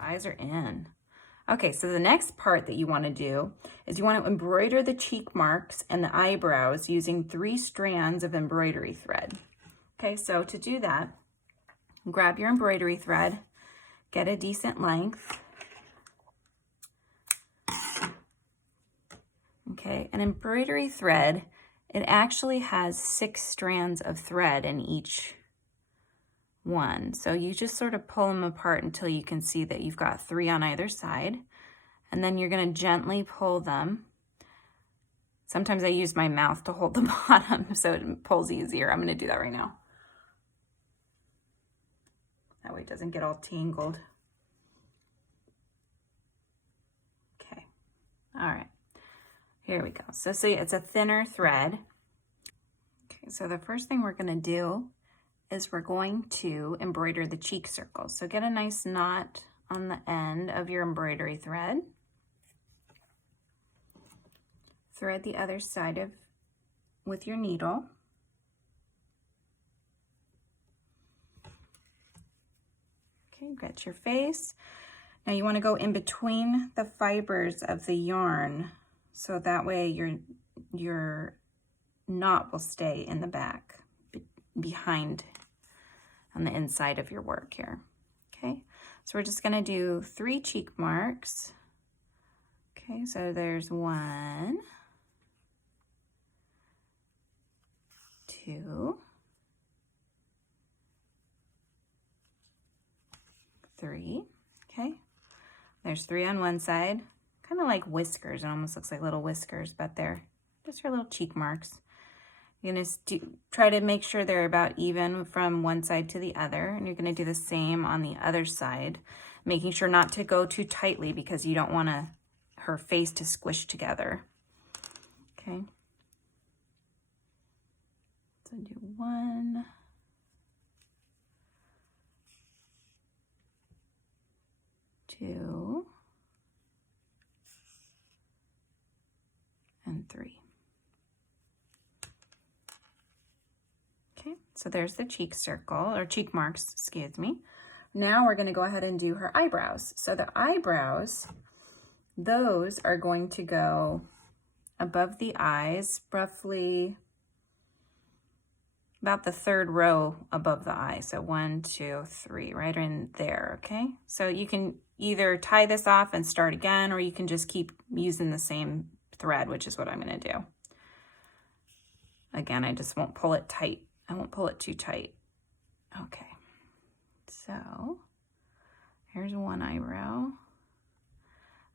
Eyes are in. Okay, so the next part that you want to do is you want to embroider the cheek marks and the eyebrows using 3 strands of embroidery thread. Okay, so to do that, grab your embroidery thread, get a decent length. Okay, an embroidery thread, it actually has 6 strands of thread in each one. So you just sort of pull them apart until you can see that you've got 3 on either side. And then you're going to gently pull them. Sometimes I use my mouth to hold the bottom so it pulls easier. I'm going to do that right now. That way it doesn't get all tangled. Okay. All right. Here we go. So see, it's a thinner thread. Okay, so the first thing we're going to do is we're going to embroider the cheek circles. So get a nice knot on the end of your embroidery thread. Thread the other side with your needle. Okay, get your face. Now you want to go in between the fibers of the yarn, so that way your knot will stay in the back, behind on the inside of your work here. Okay, so we're just going to do 3 cheek marks. Okay, so there's 1, 2, 3. Okay, there's 3 on one side, kind of like whiskers. It almost looks like little whiskers, but they're just your little cheek marks. You're going to try to make sure they're about even from one side to the other, and you're going to do the same on the other side, making sure not to go too tightly because you don't want her face to squish together. Okay. So do 1, 2, and 3. Okay, so there's the cheek circle, or cheek marks, excuse me. Now we're going to go ahead and do her eyebrows. So the eyebrows, those are going to go above the eyes, roughly about the 3rd row above the eye. So 1, 2, 3, right in there, okay? So you can either tie this off and start again, or you can just keep using the same thread, which is what I'm going to do. Again, I just won't pull it tight. I won't pull it too tight. Okay, so here's 1 eyebrow.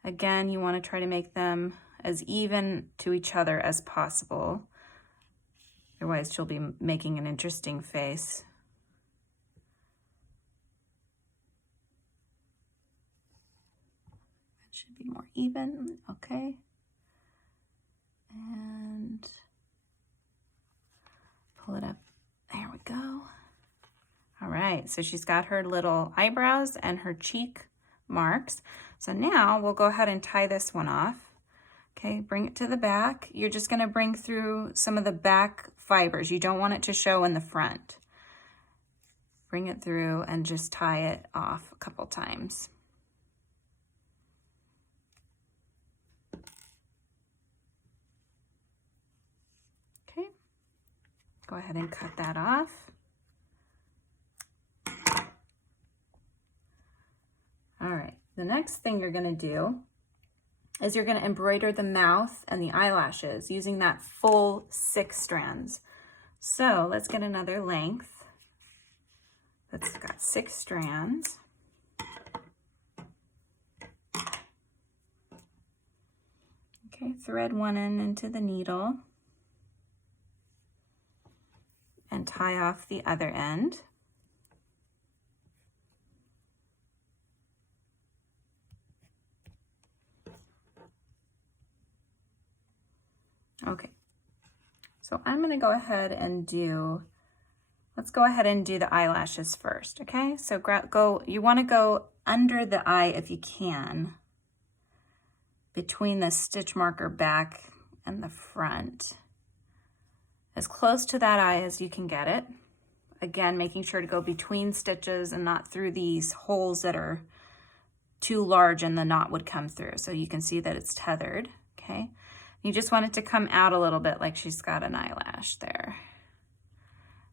Again, you want to try to make them as even to each other as possible. Otherwise, she'll be making an interesting face. That should be more even, okay. And pull it up. There we go. All right, so she's got her little eyebrows and her cheek marks. So now we'll go ahead and tie this one off. Okay, bring it to the back. You're just going to bring through some of the back fibers. You don't want it to show in the front. Bring it through and just tie it off a couple times. Okay, go ahead and cut that off. All right, the next thing you're going to do is you're going to embroider the mouth and the eyelashes using that full 6 strands. So let's get another length that's got 6 strands. Okay, thread one end into the needle and tie off the other end. Okay, so I'm going to go ahead and let's go ahead and do the eyelashes first, okay? So you want to go under the eye if you can, between the stitch marker back and the front. as close to that eye as you can get it. Again, making sure to go between stitches and not through these holes that are too large and the knot would come through. So you can see that it's tethered, okay? You just want it to come out a little bit like she's got an eyelash there.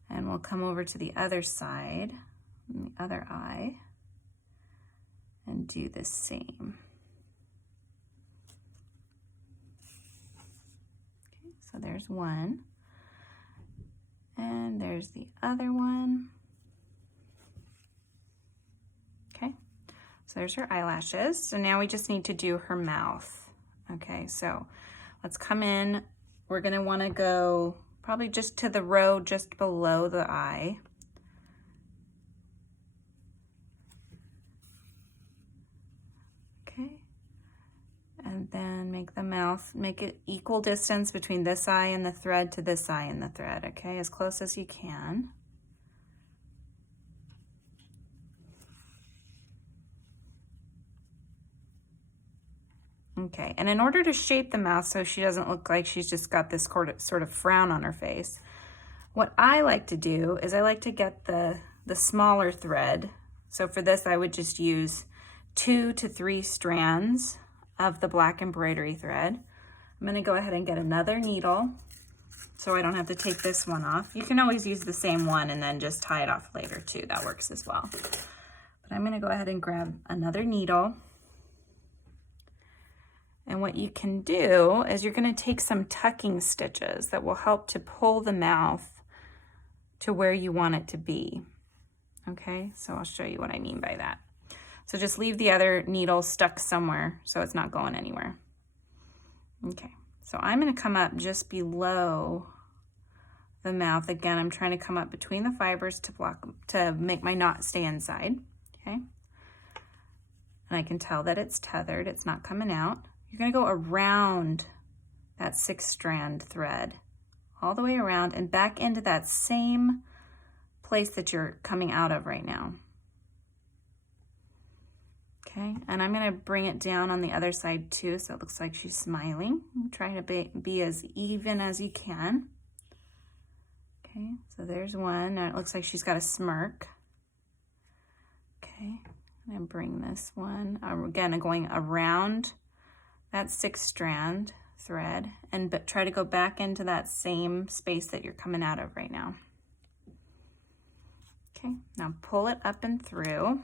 And we'll come over to the other side, the other eye, and do the same. Okay, so there's one. And there's the other one. Okay, so there's her eyelashes. So now we just need to do her mouth. Okay, so let's come in. We're gonna wanna go probably just to the row just below the eye. Okay, and then make the mouth, make it equal distance between this eye and the thread to this eye and the thread, okay, as close as you can. Okay, and in order to shape the mouth so she doesn't look like she's just got this sort of frown on her face, what I like to do is I like to get the smaller thread. So for this, I would just use 2 to 3 strands of the black embroidery thread. I'm gonna go ahead and get another needle so I don't have to take this one off. You can always use the same one and then just tie it off later too. That works as well. But I'm gonna go ahead and grab another needle. And what you can do is you're gonna take some tucking stitches that will help to pull the mouth to where you want it to be. Okay, so I'll show you what I mean by that. So just leave the other needle stuck somewhere so it's not going anywhere. Okay, so I'm gonna come up just below the mouth. Again, I'm trying to come up between the fibers to make my knot stay inside, okay? And I can tell that it's tethered, it's not coming out. You're gonna go around that 6-strand thread, all the way around and back into that same place that you're coming out of right now. Okay, and I'm gonna bring it down on the other side too, so it looks like she's smiling. I'm trying to be as even as you can. Okay, so there's one. Now it looks like she's got a smirk. Okay, I'm gonna bring this one, again, going around that 6-strand thread and try to go back into that same space that you're coming out of right now. Okay, now pull it up and through.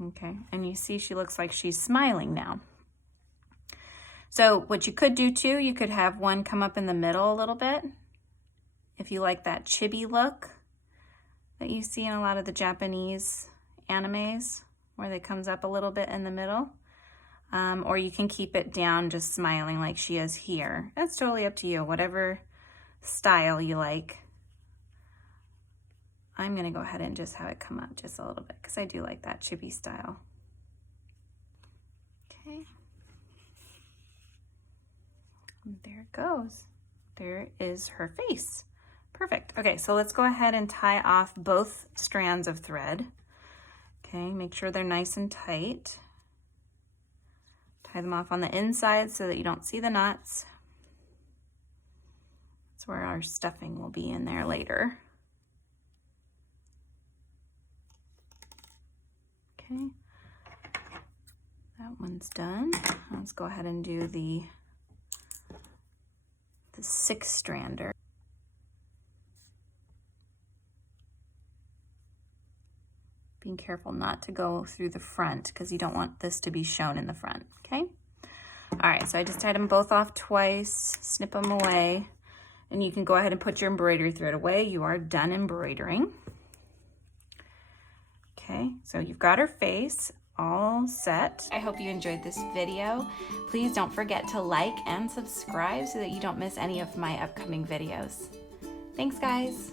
Okay, and you see she looks like she's smiling now. So what you could do too, you could have one come up in the middle a little bit. If you like that chibi look that you see in a lot of the Japanese animes, where it comes up a little bit in the middle. Or you can keep it down just smiling like she is here. That's totally up to you, whatever style you like. I'm gonna go ahead and just have it come up just a little bit because I do like that chibi style. Okay. And there it goes. There is her face. Perfect. Okay, so let's go ahead and tie off both strands of thread. Okay, make sure they're nice and tight. Tie them off on the inside so that you don't see the knots. That's where our stuffing will be in there later. Okay, that one's done. Let's go ahead and do the 6-strander. Being careful not to go through the front because you don't want this to be shown in the front, okay? All right, so I just tied them both off twice, snip them away, and you can go ahead and put your embroidery thread away. You are done embroidering. Okay, so you've got her face all set. I hope you enjoyed this video. Please don't forget to like and subscribe so that you don't miss any of my upcoming videos. Thanks, guys.